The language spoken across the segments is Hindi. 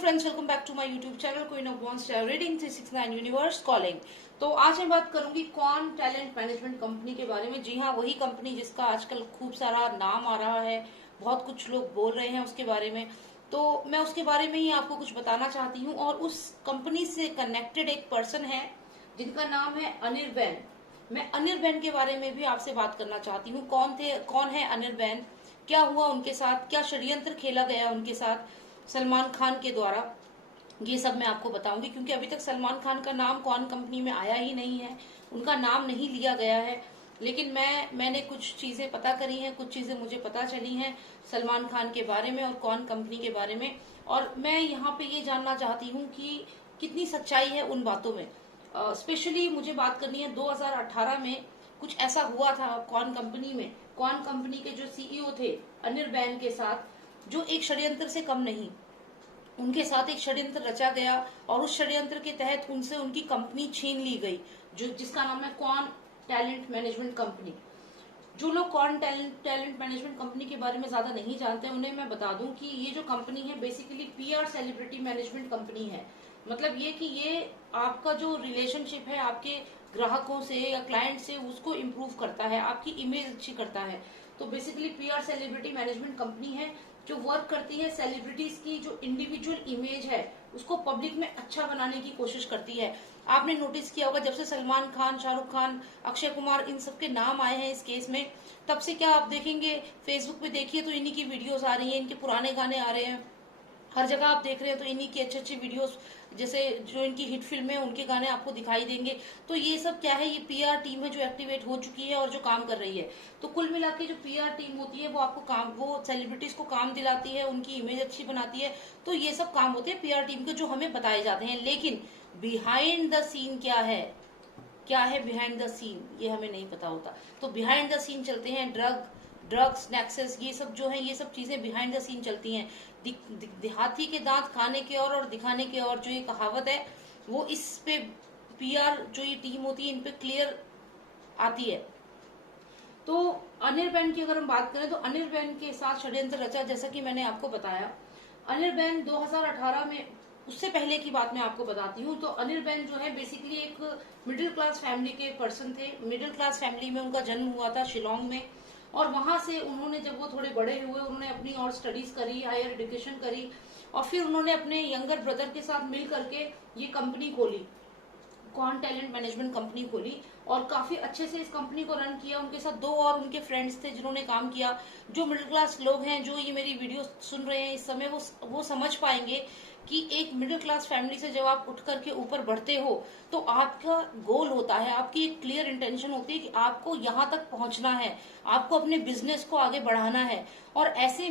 Friends, welcome back to my YouTube channel queen of bonds reading 369 universe calling. तो आज मैं बात करूंगी क्वान टैलेंट मैनेजमेंट कंपनी के बारे में। जी हाँ, वही कंपनी जिसका आजकल खूब सारा नाम आ रहा है, बहुत कुछ लोग बोल रहे हैं उसके बारे में। तो मैं उसके बारे में ही आपको कुछ बताना चाहती हूँ। और उस कंपनी से कनेक्टेड एक पर्सन है जिनका नाम है अनिर्बन। मैं अनिर्बन के बारे में भी आपसे बात करना चाहती हूँ। कौन है अनिर्बन, क्या हुआ उनके साथ, क्या षड्यंत्र खेला गया उनके साथ सलमान खान के द्वारा, ये सब मैं आपको बताऊंगी। क्योंकि अभी तक सलमान खान का नाम कौन कंपनी में आया ही नहीं है, उनका नाम नहीं लिया गया है। लेकिन मैंने कुछ चीजें पता करी हैं, कुछ चीजें मुझे पता चली हैं सलमान खान के बारे में और कौन कंपनी के बारे में। और मैं यहाँ पे ये जानना चाहती हूँ कि कितनी सच्चाई है उन बातों में। स्पेशली मुझे बात करनी है 2018 में कुछ ऐसा हुआ था कौन कंपनी में। कौन कंपनी के जो सीईओ थे अनिर्बन के साथ, जो एक षड्यंत्र से कम नहीं, उनके साथ एक षड्यंत्र रचा गया और उस षड्यंत्र के तहत उनसे उनकी कंपनी छीन ली गई, जो जिसका नाम है कौन टैलेंट मैनेजमेंट कंपनी। जो लोग कौन टैलेंट मैनेजमेंट कंपनी के बारे में ज्यादा नहीं जानते उन्हें मैं बता दूं कि ये जो कंपनी है basically PR celebrity management company है। मतलब ये कि ये आपका जो रिलेशनशिप है आपके ग्राहकों से या क्लाइंट से, उसको इम्प्रूव करता है, आपकी इमेज अच्छी करता है। तो basically PR celebrity management company है जो वर्क करती है सेलिब्रिटीज की जो इंडिविजुअल इमेज है उसको पब्लिक में अच्छा बनाने की कोशिश करती है। आपने नोटिस किया होगा जब से सलमान खान, शाहरुख खान, अक्षय कुमार, इन सब के नाम आए हैं इस केस में, तब से क्या आप देखेंगे फेसबुक पे देखिए तो इन्हीं की वीडियोस आ रही हैं, इनके पुराने गाने आ रहे हैं। हर जगह आप देख रहे हैं तो इन्हीं की अच्छी अच्छी वीडियोस, जैसे जो इनकी हिट फिल्म है उनके गाने आपको दिखाई देंगे। तो ये सब क्या है, ये पीआर टीम है जो एक्टिवेट हो चुकी है और जो काम कर रही है। तो कुल मिला के जो पीआर टीम होती है वो आपको काम, वो सेलिब्रिटीज को काम दिलाती है, उनकी इमेज अच्छी बनाती है। तो ये सब काम होते हैं पीआर टीम के जो हमें बताए जाते हैं। लेकिन बिहाइंड द सीन क्या है बिहाइंड द सीन, ये हमें नहीं पता होता। तो बिहाइंड द सीन चलते हैं ड्रग्स नेक्सेस, ये सब जो है, ये सब चीजें बिहाइंड द सीन चलती हैं। हाथी के दांत खाने के और दिखाने के और, जो ये कहावत है वो इस पे पीआर जो ये टीम होती है इन पे क्लियर आती है। तो अनिर्बन की अगर हम बात करें तो अनिर्बन के साथ षड्यंत्र रचा, जैसा कि मैंने आपको बताया। अनिर्बन 2018 में, उससे पहले की बात मैं आपको बताती हूँ। तो अनिर्बन जो है बेसिकली एक मिडिल क्लास फैमिली के पर्सन थे। मिडिल क्लास फैमिली में उनका जन्म हुआ था शिलोंग में। और वहां से उन्होंने, जब वो थोड़े बड़े हुए, उन्होंने अपनी और स्टडीज करी, हायर एजुकेशन करी और फिर उन्होंने अपने यंगर ब्रदर के साथ मिल करके ये कंपनी खोली, कौन टैलेंट मैनेजमेंट कंपनी खोली। और काफी अच्छे से इस कंपनी को रन किया। उनके साथ 2 और उनके फ्रेंड्स थे जिन्होंने काम किया। जो मिडिल क्लास लोग हैं जो ये मेरी वीडियो सुन रहे हैं इस समय, वो समझ पाएंगे कि एक मिडिल क्लास फैमिली से जब आप उठ करके ऊपर बढ़ते हो तो आपका गोल होता है, आपकी एक क्लियर इंटेंशन होती है कि आपको यहाँ तक पहुंचना है, आपको अपने बिजनेस को आगे बढ़ाना है। और ऐसे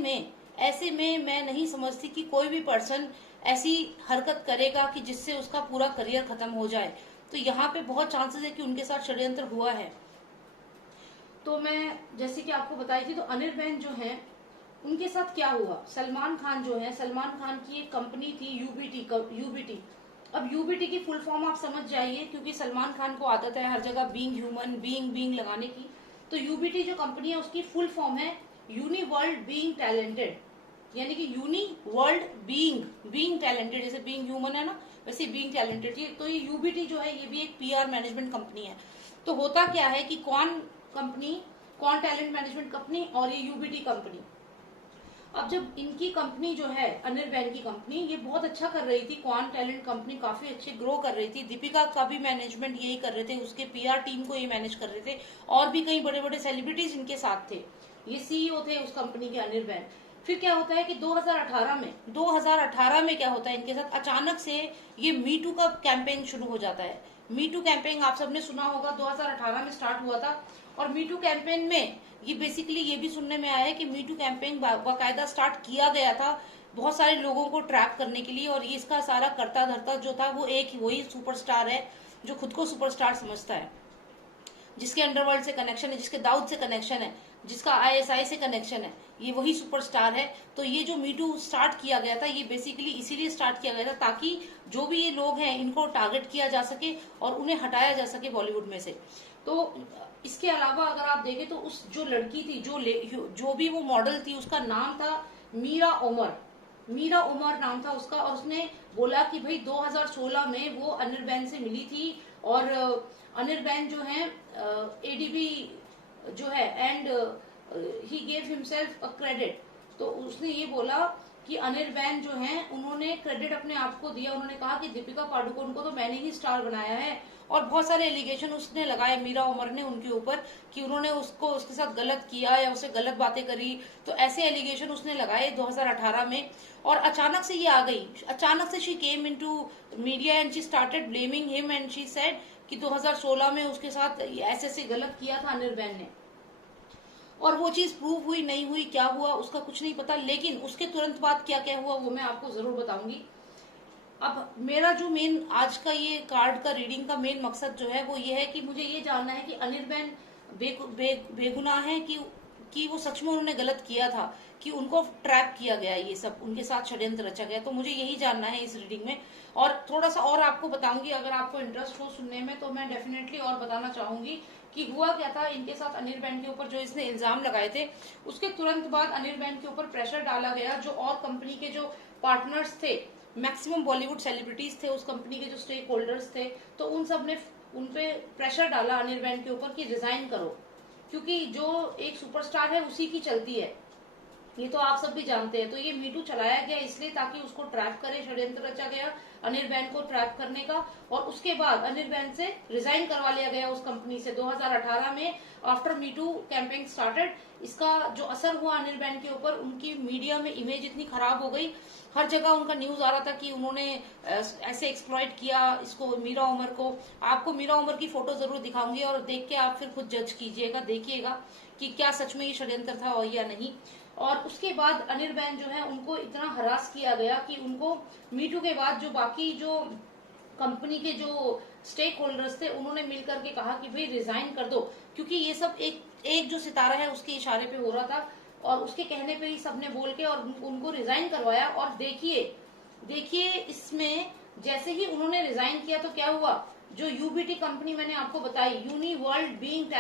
में मैं नहीं समझती कि कोई भी पर्सन ऐसी हरकत करेगा कि जिससे उसका पूरा करियर खत्म हो जाए। तो यहाँ पे बहुत चांसेस है कि उनके साथ षड्यंत्र हुआ है। तो मैं जैसे कि आपको बताई थी, तो अनिर्बन जो है उनके साथ क्या हुआ, सलमान खान जो है, सलमान खान की एक कंपनी थी यूबीटी। अब यूबीटी की फुल फॉर्म आप समझ जाइए, क्योंकि सलमान खान को आदत है हर जगह बीइंग ह्यूमन, बीइंग लगाने की। तो यूबीटी जो कंपनी है उसकी फुल फॉर्म है यूनी वर्ल्ड बीइंग टैलेंटेड, यानी कि यूनी वर्ल्ड बीइंग टैलेंटेड। जैसे बीइंग ह्यूमन है ना, वैसे बीइंग टैलेंटेड। तो ये यूबीटी जो है ये भी एक पीआर मैनेजमेंट कंपनी है। तो होता क्या है कि कौन टैलेंट मैनेजमेंट कंपनी और ये यूबीटी कंपनी, अब जब इनकी कंपनी जो है अनिर्बन की कंपनी, ये बहुत अच्छा कर रही थी, कौन टैलेंट कंपनी काफी अच्छी ग्रो कर रही थी। दीपिका का भी मैनेजमेंट यही कर रहे थे, उसके पीआर टीम को ये मैनेज कर रहे थे और भी कई बड़े बड़े सेलिब्रिटीज इनके साथ थे। ये सीईओ थे उस कंपनी के अनिर्बन। फिर क्या होता है कि 2018 में क्या होता है इनके साथ, अचानक से ये मी टू का कैंपेन शुरू हो जाता है। मी टू कैंपेन आप सबने सुना होगा, 2018 में स्टार्ट हुआ था। और मी टू कैंपेन में ये बेसिकली ये भी सुनने में आया है कि मी टू कैंपेन बाकायदा स्टार्ट किया गया था बहुत सारे लोगों को ट्रैप करने के लिए। और ये इसका सारा करता धरता जो था वो एक वही सुपरस्टार है जो खुद को सुपरस्टार समझता है, जिसके अंडरवर्ल्ड से कनेक्शन है, जिसके दाऊद से कनेक्शन है, जिसका आईएसआई से कनेक्शन है, ये वही सुपरस्टार है। तो ये जो मीटू स्टार्ट किया गया था ये बेसिकली इसीलिए स्टार्ट किया गया था ताकि जो भी ये लोग हैं इनको टारगेट किया जा सके और उन्हें हटाया जा सके बॉलीवुड में से। तो इसके अलावा अगर आप देखें तो उस जो लड़की थी, जो भी वो मॉडल थी, उसका नाम था मीरा मीरा उमर नाम था उसका, और उसने बोला कि भाई 2016 में वो अनिर्बैन से मिली थी, और अनिर्बैन जो है एडीबी जो है, and he gave himself a credit. तो उसने ये बोला कि अनिर्बैन जो है उन्होंने क्रेडिट अपने आप को दिया। उन्होंने कहा कि दीपिका पादुकोण को तो मैंने ही स्टार बनाया है, और बहुत सारे एलिगेशन उसने लगाए मीरा उमर ने उनके ऊपर कि उन्होंने उसको उसके साथ गलत किया या उसे गलत बातें करी। तो ऐसे एलिगेशन उसने लगाए 2018 में, और अचानक से ये आ गई, अचानक से she came into media and she started blaming him and she said कि 2016 में उसके साथ ऐसे ऐसे गलत किया था अनिर्बैन ने। और वो चीज प्रूव हुई नहीं हुई, क्या हुआ उसका कुछ नहीं पता, लेकिन उसके तुरंत बाद क्या क्या हुआ वो मैं आपको जरूर बताऊंगी। अब मेरा जो मेन आज का ये कार्ड का रीडिंग का मेन मकसद जो है वो ये है कि मुझे ये जानना है कि अनिर्बैन बेगुनाह है कि वो सच में उन्होंने गलत किया था, कि उनको ट्रैप किया गया, ये सब उनके साथ षड्यंत्र रचा गया। तो मुझे यही जानना है इस रीडिंग में। और थोड़ा सा और आपको बताऊंगी, अगर आपको इंटरेस्ट हो सुनने में तो मैं डेफिनेटली और बताना चाहूंगी कि हुआ क्या था इनके साथ अनिर्बैन के ऊपर। जो इसने इल्जाम लगाए थे उसके तुरंत बाद अनिर्बैन के ऊपर प्रेशर डाला गया। जो और कंपनी के जो पार्टनर्स थे, मैक्सिमम बॉलीवुड सेलिब्रिटीज थे उस कंपनी के जो स्टेक होल्डर्स थे, तो उन सब ने उनपे प्रेशर डाला अनिर्बैन के ऊपर कि रिजाइन करो, क्योंकि जो एक सुपरस्टार है उसी की चलती है, ये तो आप सब भी जानते हैं। तो ये मीटू चलाया गया इसलिए ताकि उसको ट्रैप करे, षड्यंत्र रचा गया अनिर्बैन को ट्रैप करने का, और उसके बाद अनिर्बैन से रिजाइन करवा लिया गया उस कंपनी से 2018 में, आफ्टर मीटू कैंपेन स्टार्टेड। इसका जो असर हुआ अनिर्बैन के ऊपर, उनकी मीडिया में इमेज इतनी खराब हो गई, हर जगह उनका न्यूज आ रहा था कि उन्होंने ऐसे एक्सप्लॉइट किया इसको, मीरा उमर को। आपको मीरा उमर की फोटो जरूर दिखाऊंगी और देख के आप फिर खुद जज कीजिएगा, देखिएगा कि क्या सच में ये षड्यंत्र था और या नहीं। और उसके बाद अनिर्बैन जो है उनको इतना हरास किया गया कि उनको मीटू के बाद जो बाकी जो कंपनी के जो स्टेक होल्डर्स थे उन्होंने मिलकर के कहा कि भाई रिजाइन कर दो, क्योंकि ये सब एक जो सितारा है उसके इशारे पे हो रहा था, और उसके कहने पे ही सबने बोल के और उनको रिजाइन करवाया। और देखिए देखिए इसमें जैसे ही उन्होंने रिजाइन किया तो क्या हुआ, जो यूबीटी कंपनी मैंने आपको बताई, यूनी वर्ल्ड बीइंग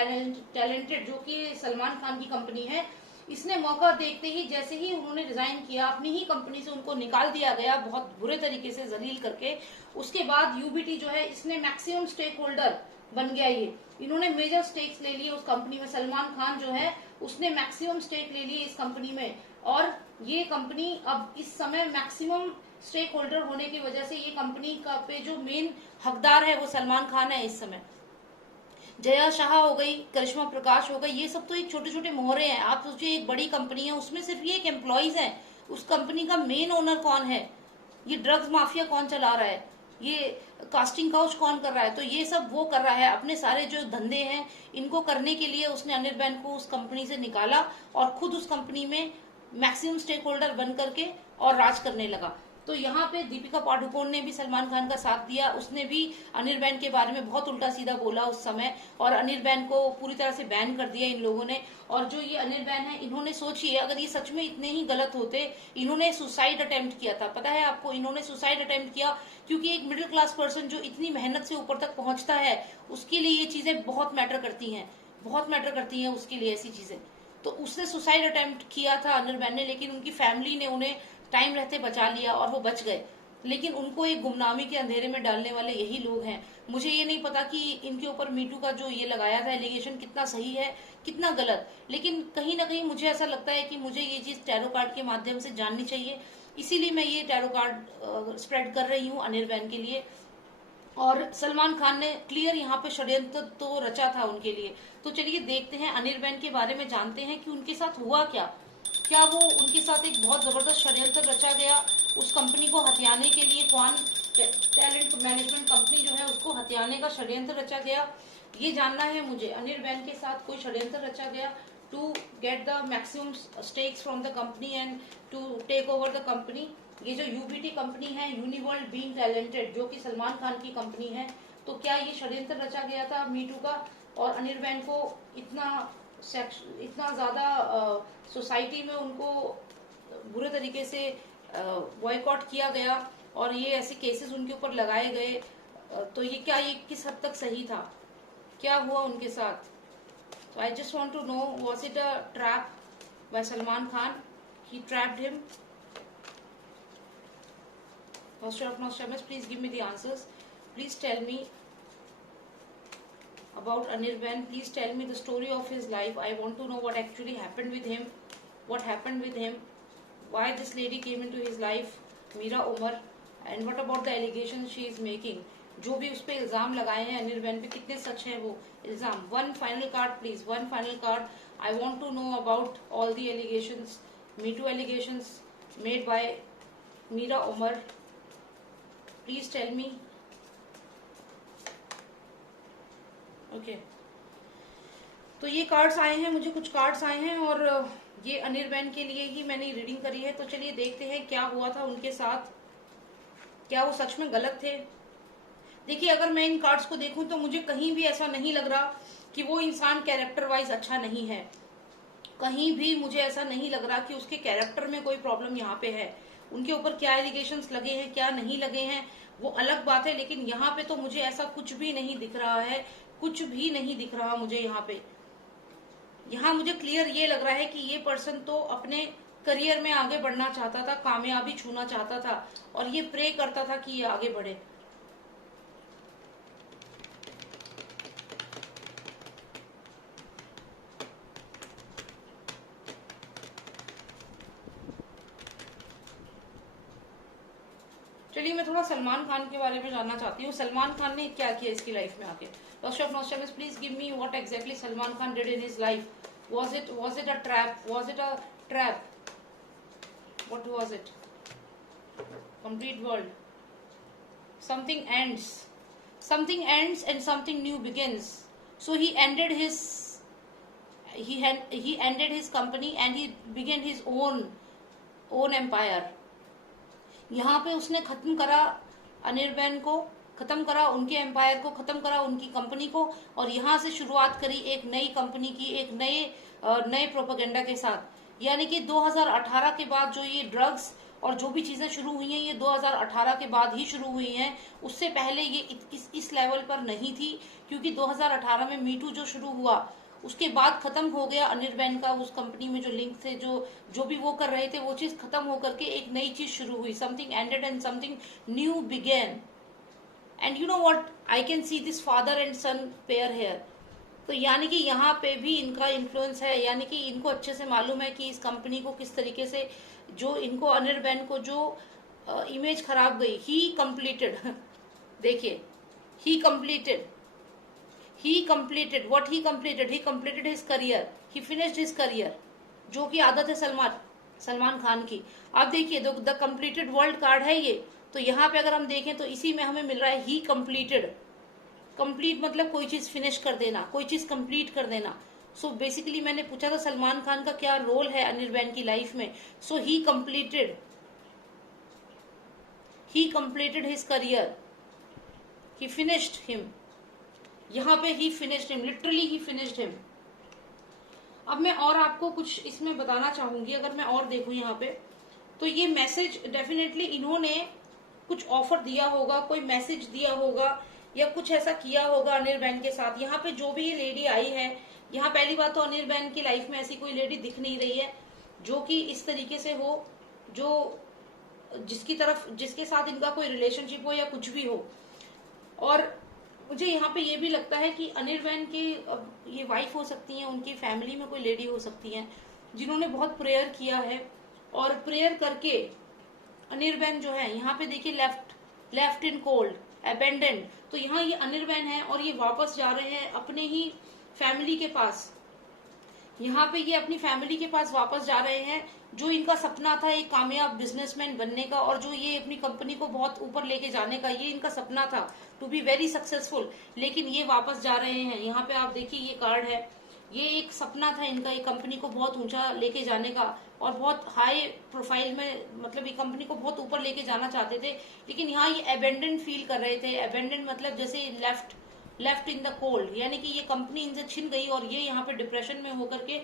टैलेंटेड, जो कि सलमान खान की कंपनी है, इसने मौका देखते ही जैसे ही उन्होंने रिजाइन किया, अपनी ही कंपनी से उनको निकाल दिया गया बहुत बुरे तरीके से जलील करके। उसके बाद यूबीटी जो है इसने मैक्सिमम स्टेक होल्डर बन गया, ये इन्होंने मेजर स्टेक्स ले लिए उस कंपनी में। सलमान खान जो है उसने मैक्सिमम स्टेक ले लिए इस कंपनी में, और ये कंपनी अब इस समय मैक्सिमम स्टेक होल्डर होने की वजह से ये कंपनी का पे जो मेन हकदार है वो सलमान खान है इस समय। जया शाह हो गई, करिश्मा प्रकाश हो गई, ये सब तो एक छोटे छोटे मोहरे हैं। आप सोचिए एक बड़ी कंपनी है, उसमें सिर्फ ये एक एम्प्लॉइज है, उस कंपनी का मेन ओनर कौन है, ये ड्रग्स माफिया कौन चला रहा है, ये कास्टिंग काउच कौन कर रहा है, तो ये सब वो कर रहा है। अपने सारे जो धंधे हैं इनको करने के लिए उसने अनिर्बैन को उस कंपनी से निकाला और खुद उस कंपनी में मैक्सिमम स्टेक होल्डर बन करके और राज करने लगा। तो यहाँ पे दीपिका पादुकोण ने भी सलमान खान का साथ दिया, उसने भी अनिर्बैन के बारे में बहुत उल्टा सीधा बोला उस समय, और अनिर्बैन को पूरी तरह से बैन कर दिया इन लोगों ने। और जो ये अनिर्बैन है, इन्होंने सोचिए अगर ये सच में इतने ही गलत होते, इन्होंने सुसाइड अटेम्प्ट किया था। पता है आपको, इन्होंने सुसाइड अटेम्प्ट किया क्योंकि एक मिडिल क्लास पर्सन जो इतनी मेहनत से ऊपर तक पहुंचता है, उसके लिए ये चीजें बहुत मैटर करती हैं, बहुत मैटर करती हैं उसके लिए ऐसी चीजें। तो उसने सुसाइड अटेम्प्ट किया था अनिर्बैन ने, लेकिन उनकी फैमिली ने उन्हें टाइम रहते बचा लिया और वो बच गए। लेकिन उनको एक गुमनामी के अंधेरे में डालने वाले यही लोग हैं। मुझे ये नहीं पता कि इनके ऊपर मीटू का जो ये लगाया था एलिगेशन कितना सही है कितना गलत, लेकिन कहीं ना कहीं मुझे ऐसा लगता है कि मुझे ये चीज टैरो कार्ड के माध्यम से जाननी चाहिए, इसीलिए मैं ये टैरो कार्ड स्प्रेड कर रही हूँ अनिर्बैन के लिए। और सलमान खान ने क्लियर यहाँ पे षड्यंत्र तो रचा था उनके लिए। तो चलिए देखते हैं अनिर्बैन के बारे में, जानते हैं कि उनके साथ हुआ क्या। क्या वो उनके साथ एक बहुत जबरदस्त षड्यंत्र रचा गया उस कंपनी को हथियाने के लिए, क्वान टैलेंट मैनेजमेंट कंपनी जो है उसको हथियाने का षड्यंत्र रचा गया, ये जानना है मुझे। अनिर्बैन के साथ कोई षड्यंत्र रचा गया to get the maximum stakes from the company and to take over the company. ये जो यूबीटी कंपनी है, यूनिवर्ल्ड बीइंग टैलेंटेड, जो कि सलमान खान की कंपनी है, तो क्या ये षड्यंत्र रचा गया था मीटू का, और अनिर्बैन को इतना ज्यादा सोसाइटी में उनको बुरे तरीके से बॉयकॉट किया गया और ये ऐसे केसेस उनके ऊपर लगाए गए, तो ये क्या, ये किस हद तक सही था, क्या हुआ उनके साथ। So I just want to know, was it a trap by Salman Khan? He trapped him. Master of Nostradamus, please give me the answers. Please tell me about Anirban. Please tell me the story of his life. I want to know what actually happened with him. What happened with him? Why this lady came into his life, Meera Umar, and what about the allegations she is making? जो भी उस पे इल्जाम लगाए हैं अनिर्बन पे, कितने सच है वो इल्जाम? One final card please, one final card. I want to know about all the allegations, me too allegations made by Meera Umar. Please tell me. Okay, तो ये कार्ड्स आए हैं, मुझे कुछ कार्ड्स आए हैं और ये अनिर्बन के लिए ही मैंने रीडिंग करी है. तो चलिए देखते हैं क्या हुआ था उनके साथ, क्या वो सच में गलत थे. देखिए, अगर मैं इन कार्ड्स को देखूं तो मुझे कहीं भी ऐसा नहीं लग रहा कि वो इंसान कैरेक्टर वाइज अच्छा नहीं है. कहीं भी मुझे ऐसा नहीं लग रहा कि उसके कैरेक्टर में कोई प्रॉब्लम यहाँ पे है. उनके ऊपर क्या एलिगेशंस लगे हैं, क्या नहीं लगे हैं, वो अलग बात है, लेकिन यहाँ पे तो मुझे ऐसा कुछ भी नहीं दिख रहा है. कुछ भी नहीं दिख रहा मुझे यहाँ पे. यहाँ मुझे क्लियर ये लग रहा है कि ये पर्सन तो अपने करियर में आगे बढ़ना चाहता था, कामयाबी छूना चाहता था और ये प्रे करता था कि ये आगे बढ़े. चलिए, मैं थोड़ा सलमान खान के बारे में जानना चाहती हूँ. सलमान खान ने क्या किया इसकी लाइफ में आके. Doctor of Nostradamus, please give me what exactly Salman Khan did in his life. Was it a trap? Was it a trap? What was it? Complete world. Something ends. Something ends and something new begins. So he ended his company and he began his own empire. यहाँ पे उसने खत्म करा अनिर्बन को, खत्म करा उनके एम्पायर को, खत्म करा उनकी कंपनी को और यहाँ से शुरुआत करी एक नई कंपनी की, एक नए प्रोपेगेंडा के साथ. यानी कि 2018 के बाद जो ये ड्रग्स और जो भी चीजें शुरू हुई हैं ये 2018 के बाद ही शुरू हुई हैं. उससे पहले ये इस लेवल पर नहीं थी, क्योंकि 2018 में मीटू जो शुरू हुआ उसके बाद खत्म हो गया अनिर्बन का. उस कंपनी में जो लिंक थे, जो भी वो कर रहे थे, वो चीज खत्म होकर के एक नई चीज शुरू हुई. Something ended and something new begin. And you know what, I can see this father and son pair here. तो यानी कि यहाँ पे भी इनका इन्फ्लुएंस है. यानी कि इनको अच्छे से मालूम है कि इस कंपनी को किस तरीके से, जो इनको अनिर्बन को जो इमेज खराब गई. ही कंप्लीटेड देखिए, ही completed what he completed his career, he finished his career, जो कि आदत है सलमान खान की. आप देखिए, द कंप्लीटेड वर्ल्ड कार्ड है ये. तो यहाँ पे अगर हम देखें तो इसी में हमें मिल रहा है ही कंप्लीटेड. कंप्लीट मतलब कोई चीज फिनिश कर देना, कोई चीज कंप्लीट कर देना. सो बेसिकली मैंने पूछा था सलमान खान का क्या रोल है अनिर्बन की लाइफ में. So he completed his career, he finished him. यहाँ पे ही finished him, literally he finished him. अब मैं और आपको कुछ इसमें बताना चाहूंगी. अगर मैं और देखूं यहाँ पे तो ये मैसेज डेफिनेटली इन्होंने कुछ ऑफर दिया होगा, कोई मैसेज दिया होगा या कुछ ऐसा किया होगा अनिर्बन के साथ. यहाँ पे जो भी ये लेडी आई है, यहाँ पहली बात तो अनिर्बन की लाइफ में ऐसी कोई लेडी दिख नहीं रही है जो कि इस तरीके से हो, जो जिसके साथ इनका कोई रिलेशनशिप हो या कुछ भी हो. और मुझे यहाँ पे ये भी लगता है कि अनिर्बन की ये वाइफ हो सकती हैं, उनकी फैमिली में कोई लेडी हो सकती हैं जिन्होंने बहुत प्रेयर किया है और प्रेयर करके अनिर्बन जो है, यहाँ पे देखिए लेफ्ट इन कोल्ड, अबेंडेंड. तो यहाँ ये अनिर्बन है और ये वापस जा रहे हैं अपने ही फैमिली के पास. यहाँ पे ये अपनी फैमिली के पास वापस जा रहे हैं. जो इनका सपना था एक कामयाब बिजनेसमैन बनने का और जो ये अपनी कंपनी को बहुत ऊपर लेके जाने का, ये इनका सपना था टू बी वेरी सक्सेसफुल. लेकिन ये वापस जा रहे हैं. यहाँ पे आप देखिए ये कार्ड है, ये एक सपना था इनका, ये कंपनी को बहुत ऊंचा लेके जाने का और बहुत हाई प्रोफाइल में, मतलब ये कंपनी को बहुत ऊपर लेके जाना चाहते थे. लेकिन यहाँ ये अबेंडेंट फील कर रहे थे. अबेंडेंट मतलब जैसे लेफ्ट इन द कोल्ड, यानी कि ये कंपनी इनसे छिन गई और ये यहाँ पे डिप्रेशन में होकर के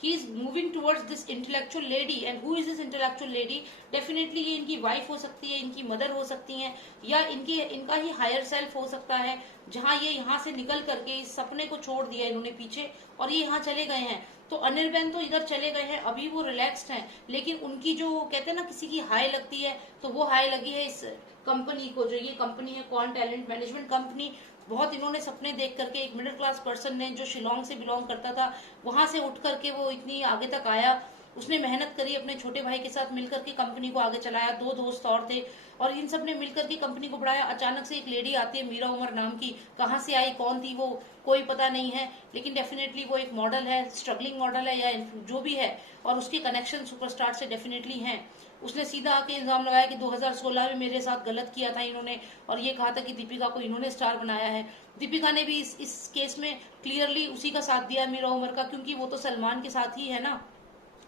he is moving towards this intellectual lady. and who is this intellectual lady? definitely ये इनकी वाइफ हो सकती है, इनकी मदर हो सकती हैं, या इनका ही हायर सेल्फ हो सकता है, जहां ये यहाँ से निकल करके इस सपने को छोड़ दिया इन्होंने पीछे और ये यहाँ चले गए हैं. तो अनिर्बन तो इधर चले गए हैं, अभी वो रिलैक्स्ड हैं, लेकिन उनकी जो कहते हैं ना किसी की हाई लगती है, तो वो हाई लगी है इस कंपनी को, जो ये कंपनी है कॉन टैलेंट मैनेजमेंट कंपनी, बहुत इन्होंने सपने देख करके, एक मिडिल क्लास पर्सन ने जो शिलोंग से बिलोंग करता था वहां से उठ करके वो इतनी आगे तक आया, उसने मेहनत करी, अपने छोटे भाई के साथ मिलकर के कंपनी को आगे चलाया, 2 दोस्त और थे और इन सब ने मिलकर के कंपनी को बढ़ाया। अचानक से एक लेडी आती है मीरा उमर नाम की, कहाँ से आई, कौन थी वो, कोई पता नहीं है, लेकिन डेफिनेटली वो एक मॉडल है, स्ट्रगलिंग मॉडल है या जो भी है, और उसके कनेक्शन सुपरस्टार से डेफिनेटली हैं। उसने सीधा आके इल्जाम लगाया कि 2016 में मेरे साथ गलत किया था इन्होंने, और ये कहा था कि दीपिका को इन्होंने स्टार बनाया है। दीपिका ने भी इस केस में क्लियरली उसी का साथ दिया, मीरा उमर का, क्योंकि वो तो सलमान के साथ ही है ना,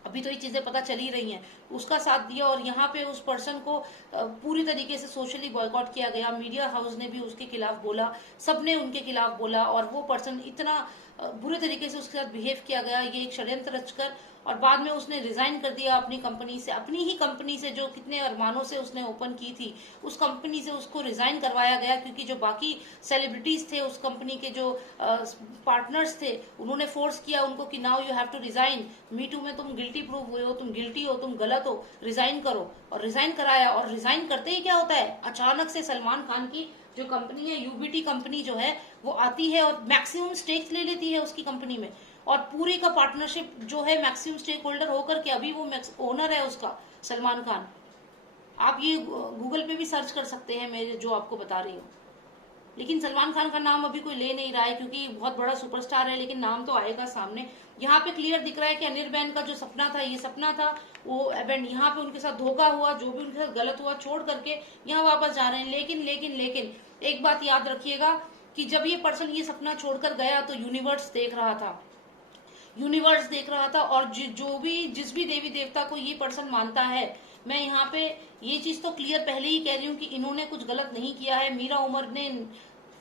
अभी तो ये चीजें पता चल ही रही हैं, उसका साथ दिया। और यहाँ पे उस पर्सन को पूरी तरीके से सोशली बॉयकॉट किया गया, मीडिया हाउस ने भी उसके खिलाफ बोला, सबने उनके खिलाफ बोला, और वो पर्सन इतना बुरे तरीके से उसके साथ बिहेव किया गया, ये एक षड्यंत्र रचकर, और बाद में उसने रिजाइन कर दिया अपनी कंपनी से, अपनी ही कंपनी से जो कितने अरमानों से उसने ओपन की थी, उस कंपनी से उसको रिजाइन करवाया गया, क्योंकि जो बाकी सेलिब्रिटीज थे उस कंपनी के जो पार्टनर्स थे, उन्होंने फोर्स किया उनको कि now you have to resign, me too में तुम गिल्टी प्रूव हुए हो, तुम गिल्टी हो, तुम गलत हो, रिजाइन करो, और रिजाइन कराया। और रिजाइन करते ही क्या होता है, अचानक से सलमान खान की जो कंपनी है यूबीटी कंपनी जो है वो आती है और मैक्सिमम स्टेक्स ले लेती है उसकी कंपनी में, और पूरी का पार्टनरशिप जो है मैक्सिमम स्टेक होल्डर होकर के अभी वो ओनर है उसका, सलमान खान। आप ये गूगल पे भी सर्च कर सकते हैं मेरे जो आपको बता रही हूँ। लेकिन सलमान खान का नाम अभी कोई ले नहीं रहा है क्योंकि बहुत बड़ा सुपरस्टार है, लेकिन नाम तो आएगा सामने। यहाँ पे क्लियर दिख रहा है कि अनिर्बैन का जो सपना था, ये सपना था, वो एबेंड, यहाँ पे उनके साथ धोखा हुआ, जो भी उनके साथ गलत हुआ छोड़ करके यहाँ वापस जा रहे हैं। लेकिन लेकिन लेकिन एक बात याद रखिएगा कि जब ये पर्सन ये सपना छोड़कर गया तो यूनिवर्स देख रहा था, यूनिवर्स देख रहा था, और जिस भी देवी देवता को ये पर्सन मानता है, मैं यहाँ पे ये चीज तो क्लियर पहले ही कह रही हूँ कि इन्होंने कुछ गलत नहीं किया है। मीरा उमर ने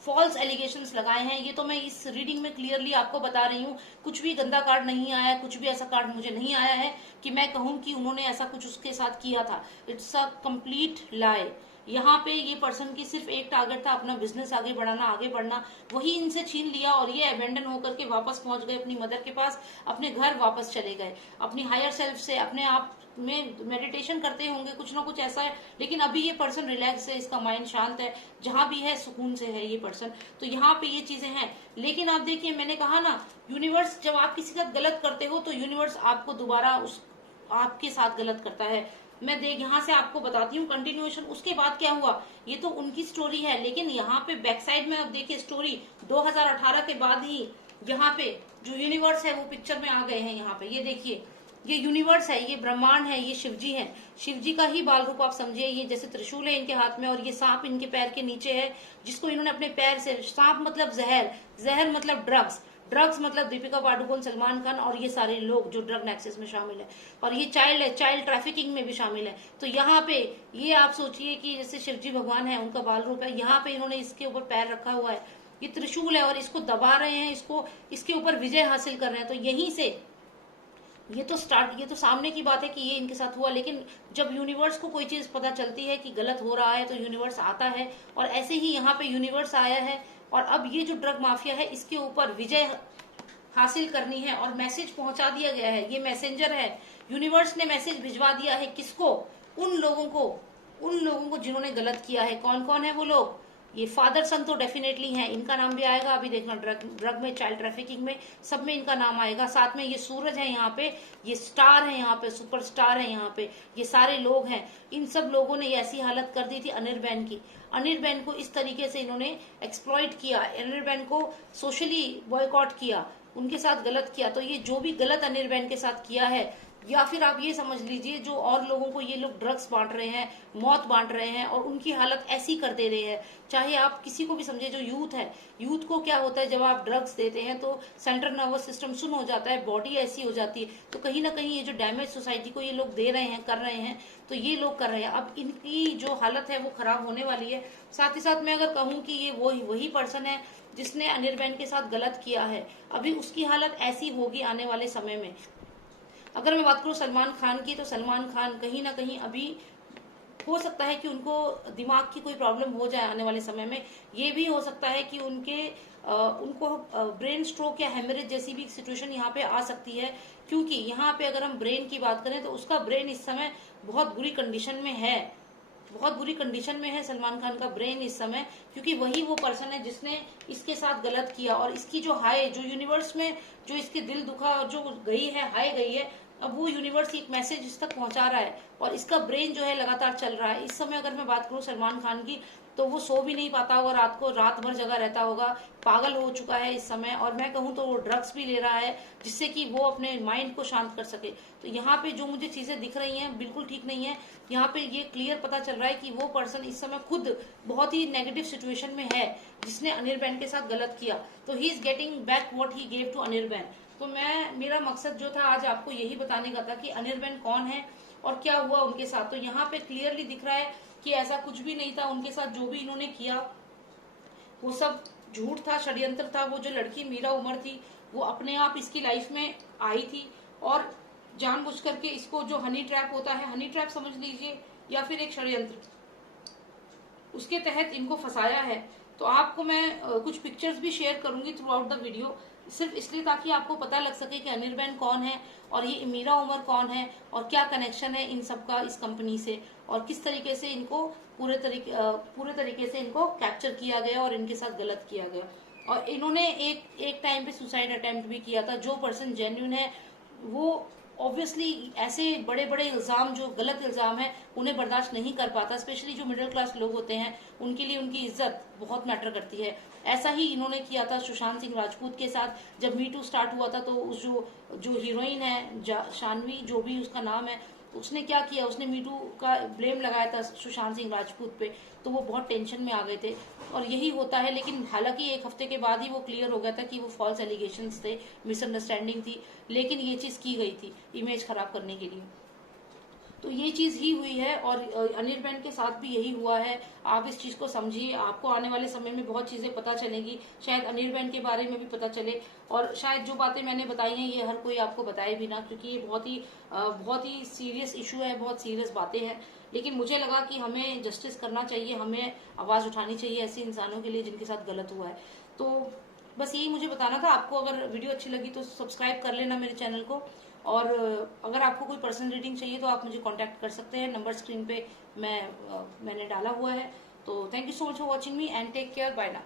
फॉल्स एलिगेशंस लगाए हैं, ये तो मैं इस रीडिंग में क्लियरली आपको बता रही हूँ। कुछ भी गंदा कार्ड नहीं आया है, कुछ भी ऐसा कार्ड मुझे नहीं आया है कि मैं कहूँ कि उन्होंने ऐसा कुछ उसके साथ किया था। इट्स अ कंप्लीट लाई। यहाँ पे ये पर्सन की सिर्फ एक टारगेट था, अपना बिजनेस आगे बढ़ाना, आगे बढ़ना, वही इनसे छीन लिया और ये अबेंडन होकर के वापस पहुंच गए अपनी मदर के पास, अपने घर वापस चले गए, अपनी हायर सेल्फ से, अपने आप में मेडिटेशन करते होंगे, कुछ ना कुछ ऐसा है। लेकिन अभी ये पर्सन रिलैक्स है, इसका माइंड शांत है, जहां भी है सुकून से है ये पर्सन। तो यहाँ पे ये चीजें हैं। लेकिन आप देखिए, मैंने कहा ना, यूनिवर्स जब आप किसी का गलत करते हो तो यूनिवर्स आपको दोबारा उस आपके साथ गलत करता है। मैं देख यहाँ से आपको बताती हूँ कंटिन्यूएशन। उसके बाद क्या हुआ, ये तो उनकी स्टोरी है, लेकिन यहाँ पे बैक साइड में अब देखिए स्टोरी 2018 के बाद ही यहाँ पे जो यूनिवर्स है वो पिक्चर में आ गए हैं। यहाँ पे ये देखिए, ये यूनिवर्स है, ये ब्रह्मांड है, ये शिवजी है, शिवजी का ही बाल रूप आप समझिए। ये जैसे त्रिशूल है इनके हाथ में और ये सांप इनके पैर के नीचे है, जिसको इन्होंने अपने पैर से, सांप मतलब जहर, जहर मतलब ड्रग्स, ड्रग्स मतलब दीपिका पादुकोण, सलमान खान और ये सारे लोग जो ड्रग नेक्सेस में शामिल है। और ये चाइल्ड है, चाइल्ड ट्रैफिकिंग में भी शामिल है। तो यहाँ पे ये आप सोचिए कि जैसे शिवजी भगवान है, उनका बाल रूप है, यहाँ पे इन्होंने इसके ऊपर पैर रखा हुआ है, ये त्रिशूल है और इसको दबा रहे हैं, इसको इसके ऊपर विजय हासिल कर रहे हैं। तो यहीं से ये तो सामने की बात है कि ये इनके साथ हुआ। लेकिन जब यूनिवर्स को कोई चीज पता चलती है कि गलत हो रहा है तो यूनिवर्स आता है, और ऐसे ही यहाँ पे यूनिवर्स आया है। और अब ये जो ड्रग माफिया है इसके ऊपर विजय हासिल करनी है और मैसेज पहुंचा दिया गया है। ये मैसेंजर है, यूनिवर्स ने मैसेज भिजवा दिया है किसको, उन लोगों को जिन्होंने गलत किया है। कौन कौन है वो लोग, ये फादर सन तो डेफिनेटली हैं, इनका नाम भी आएगा। अभी देखना, ड्रग में, चाइल्ड ट्रैफिकिंग में, सब में इनका नाम आएगा। साथ में ये सूरज है यहाँ पे, ये स्टार है यहाँ पे, सुपरस्टार है यहाँ पे, ये सारे लोग हैं। इन सब लोगों ने ऐसी हालत कर दी थी अनिर्बैन की। अनिर्बैन को इस तरीके से इन्होंने एक्सप्लॉइट किया, अनिर्बैन को सोशली बॉयकॉट किया, उनके साथ गलत किया। तो ये जो भी गलत अनिर्बैन के साथ किया है, या फिर आप ये समझ लीजिए जो और लोगों को ये लोग ड्रग्स बांट रहे हैं, मौत बांट रहे हैं और उनकी हालत ऐसी कर दे रहे हैं। चाहे आप किसी को भी समझे, जो यूथ है, यूथ को क्या होता है जब आप ड्रग्स देते हैं तो सेंट्रल नर्वस सिस्टम सुन हो जाता है, बॉडी ऐसी हो जाती है। तो कहीं ना कहीं ये जो डैमेज सोसाइटी को ये लोग दे रहे हैं, कर रहे हैं, तो ये लोग कर रहे हैं। अब इनकी जो हालत है वो खराब होने वाली है। साथ ही साथ मैं अगर कहूँ कि ये वही पर्सन है जिसने अनिर्बैन के साथ गलत किया है, अभी उसकी हालत ऐसी होगी आने वाले समय में। अगर मैं बात करूं सलमान खान की, तो सलमान खान कहीं ना कहीं अभी हो सकता है कि उनको दिमाग की कोई प्रॉब्लम हो जाए आने वाले समय में। ये भी हो सकता है कि उनको ब्रेन स्ट्रोक या हेमरेज जैसी भी सिचुएशन यहाँ पे आ सकती है। क्योंकि यहाँ पे अगर हम ब्रेन की बात करें तो उसका ब्रेन इस समय बहुत बुरी कंडीशन में है। बहुत बुरी कंडीशन में है सलमान खान का ब्रेन इस समय, क्योंकि वही वो पर्सन है जिसने इसके साथ गलत किया। और इसकी जो हाई, जो यूनिवर्स में जो इसके दिल दुखा जो गई है, हाई गई है, अब वो यूनिवर्स एक मैसेज इस तक पहुंचा रहा है और इसका ब्रेन जो है लगातार चल रहा है। इस समय अगर मैं बात करूं सलमान खान की, तो वो सो भी नहीं पाता होगा रात को, रात भर जगा रहता होगा, पागल हो चुका है इस समय। और मैं कहूँ तो वो ड्रग्स भी ले रहा है जिससे कि वो अपने माइंड को शांत कर सके। तो यहाँ पे जो मुझे चीजें दिख रही हैं बिल्कुल ठीक नहीं है। यहाँ पे ये क्लियर पता चल रहा है कि वो पर्सन इस समय खुद बहुत ही नेगेटिव सिचुएशन में है जिसने अनिर्बन के साथ गलत किया। तो he is getting back what he gave to Anirban. तो मेरा मकसद जो था आज आपको यही बताने का था कि अनिर्बन कौन है और क्या हुआ उनके साथ। तो यहाँ पे क्लियरली दिख रहा है कि ऐसा कुछ भी नहीं था उनके साथ। जो भी इन्होंने किया वो सब झूठ था, षड्यंत्र था। वो जो लड़की मीरा उमर थी वो अपने आप इसकी लाइफ में आई थी और जानबूझ करके इसको, जो हनी ट्रैप होता है, हनी ट्रैप समझ लीजिए या फिर एक षड्यंत्र, उसके तहत इनको फंसाया है। तो आपको मैं कुछ पिक्चर्स भी शेयर करूंगी थ्रू आउट द वीडियो, सिर्फ इसलिए ताकि आपको पता लग सके कि अनिर्बन कौन है और ये मीरा उमर कौन है और क्या कनेक्शन है इन सबका इस कंपनी से, और किस तरीके से इनको पूरे तरीके से इनको कैप्चर किया गया और इनके साथ गलत किया गया। और इन्होंने एक टाइम पे सुसाइड अटेम्प्ट भी किया था। जो पर्सन जेन्युइन है वो ऑब्वियसली ऐसे बड़े बड़े इल्जाम, जो गलत इल्जाम है, उन्हें बर्दाश्त नहीं कर पाता। स्पेशली जो मिडिल क्लास लोग होते हैं उनके लिए उनकी इज्जत बहुत मैटर करती है। ऐसा ही इन्होंने किया था सुशांत सिंह राजपूत के साथ। जब मी टू स्टार्ट हुआ था तो उस जो हीरोइन है शानवी, जो भी उसका नाम है, उसने क्या किया, उसने मीटू का ब्लेम लगाया था सुशांत सिंह राजपूत पे। तो वो बहुत टेंशन में आ गए थे और यही होता है। लेकिन हालांकि एक हफ्ते के बाद ही वो क्लियर हो गया था कि वो फॉल्स एलिगेशंस थे, मिसअंडरस्टैंडिंग थी, लेकिन ये चीज की गई थी इमेज खराब करने के लिए। तो ये चीज ही हुई है और अनिर्बन के साथ भी यही हुआ है। आप इस चीज को समझिए, आपको आने वाले समय में बहुत चीजें पता चलेंगी। शायद अनिर्बन के बारे में भी पता चले और शायद जो बातें मैंने बताई हैं ये हर कोई आपको बताए भी ना, क्योंकि ये बहुत ही सीरियस इशू है, बहुत सीरियस बातें हैं। लेकिन मुझे लगा कि हमें जस्टिस करना चाहिए, हमें आवाज उठानी चाहिए ऐसे इंसानों के लिए जिनके साथ गलत हुआ है। तो बस यही मुझे बताना था आपको। अगर वीडियो अच्छी लगी तो सब्सक्राइब कर लेना मेरे चैनल को, और अगर आपको कोई पर्सनल रीडिंग चाहिए तो आप मुझे कांटेक्ट कर सकते हैं। नंबर स्क्रीन पे मैंने डाला हुआ है। तो thank you so much for watching me and take care, bye now.